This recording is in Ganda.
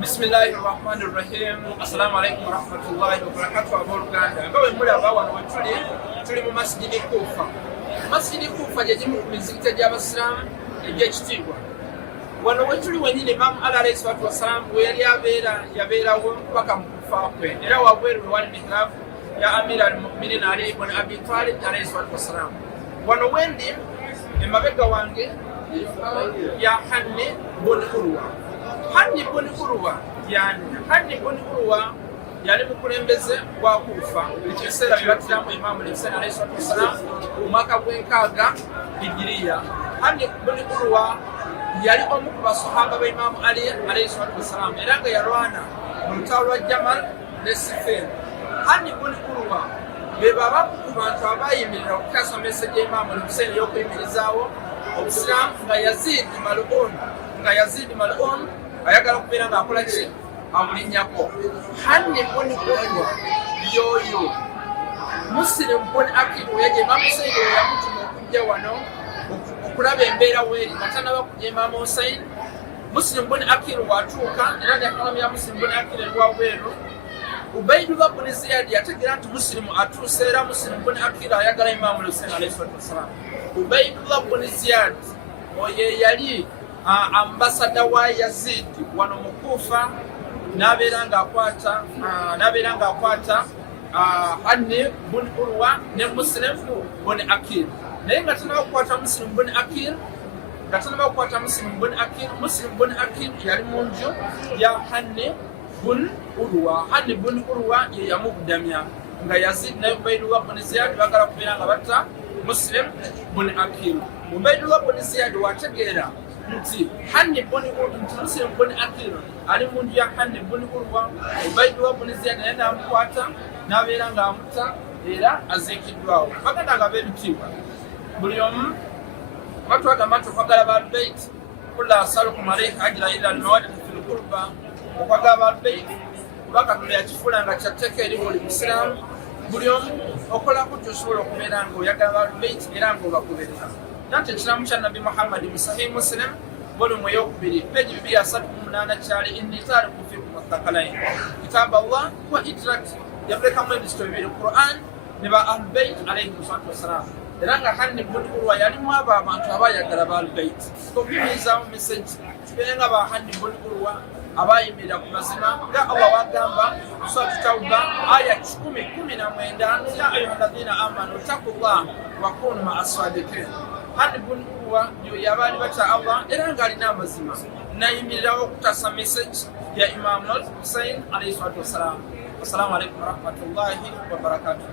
Bismillahirrahmanirrahim. Assalamu alaikum warahmatullahi wabarakatuh. Abooluganda nga bwe mulaba wano we tuli mu masjidi Kufa. Masjidi Kufa gye gimu ku mizikiti gy'Abasiraamu egy'ekitiibwa. Wano we tuli wennyini Imaamu Ali alayhi salaatu wassalaam we yali yabeerawo mpaka mu kufa kwe, era wabweru we wali mihraabu ya Amir al-Mu'minin Ali ibn Abi Talib alayhi salaatu wassalaam. Wano wendi emabega wange ya Hann bun Uruwah. Hann bun Uruwah yali mukulembeze gwa Kufa ekiseera bye batiramu Imaamu Hussein alayhi salaatu wassalaam mu mwaka gw'enkaaga hijiriya. Hann bun Uruwah yali omu ku basahaba ba Imaamu Ali alayhi salaatu wassalaam era nga yalwana mu lutalo lwa Jamal ne Siffin. Hann bun Uruwah be baba ku bantu abayimirira okukyasa meseje Imaamu Hussein y'okuyimirizaawo Obusiraamu nga Yazid Mal'un ayagala kubeera ng'akola ki amulinnyako. Hann bun Uruwah yoyo Muslim bun Aqil weyaje Imaamu Hussein we yamutuma okujja wano okulaba embeera weeri nga tanaba kujja Imaamu Hussein. Muslim bun Aqil watuuka era n'ekalamu ya Muslim bun Aqil ewaweeru, Ubaydullah bun Ziyad yategeera nti Muslimu atuuse era Muslim bun Aqil ayagala Imaamu Hussein alayhi salaatu wassalaam. Ubaydullah bun Ziyad oyo yali ambasada wa Yazid wano mu Kufa, n'abeera ng'akwata Hann bun Uruwah ne Muslim bun Aqil. Naye nga tanaba kukwata Muslim bun Aqil, Muslim bun Aqil yali mu nju ya Hann bun Uruwah. Hann bun Uruwah ye yamugudamya nga Yazid ne Ubaydullah bun Ziyad bagala kubeera nga batta Muslim bun Aqil. Ubaydullah bun Ziyad wategeera nti Muslim bun Aqil ali mu nju ya Hann bun Uruwah, Ubaydullah bun Ziyad naye n'amukwata n'abeera ng'amutta era aziikiddwawo. Baganda nga b'ebitiibwa, buli omu batwagamba nti okwagala Ahlul-Bayt kulla asalukum alayhi ajra illa al-mawaddata fil qurba. Okwagala Ahlul-Bayt kuba Katonda yakifuula nga kyatteeka eri buli Musiraamu. Buli omu okola kutyo osobola okubeera ng'oyagala Ahlul-Bayt era ng'obagoberera. Nate ekiramu kya Nabbi Muhammad mu Sahih Muslim volumu ey'okubiri peegi 238 kyali inni taariku fiikum athaqalayn kitaaba Allah wa idrak, yabulekamu ebisito bibiri Quran ne ba Ahlul-Bayt alayhi salaatu wassalaam. Era nga Hann bun Uruwah yalimu abo abantu abaayagala ba Ahlul-Bayt. Okuyimirizaamu meseji tubeere nga ba Hann bun Uruwah abayimirira ku mazima nga Allah wagamba Surat Tawba aya 10:19, ya ayyuhalladhina amanu taqullaha wa kunu ma'as sadiqin. Hann bun Uruwah yabaali batya Allah era ng'alina amazima, nayimirirawo okutasa meseji ya Imaamu Hussein alayhi salaatu wassalaam. Assalamu alaikum warahmatullahi wabarakatuh.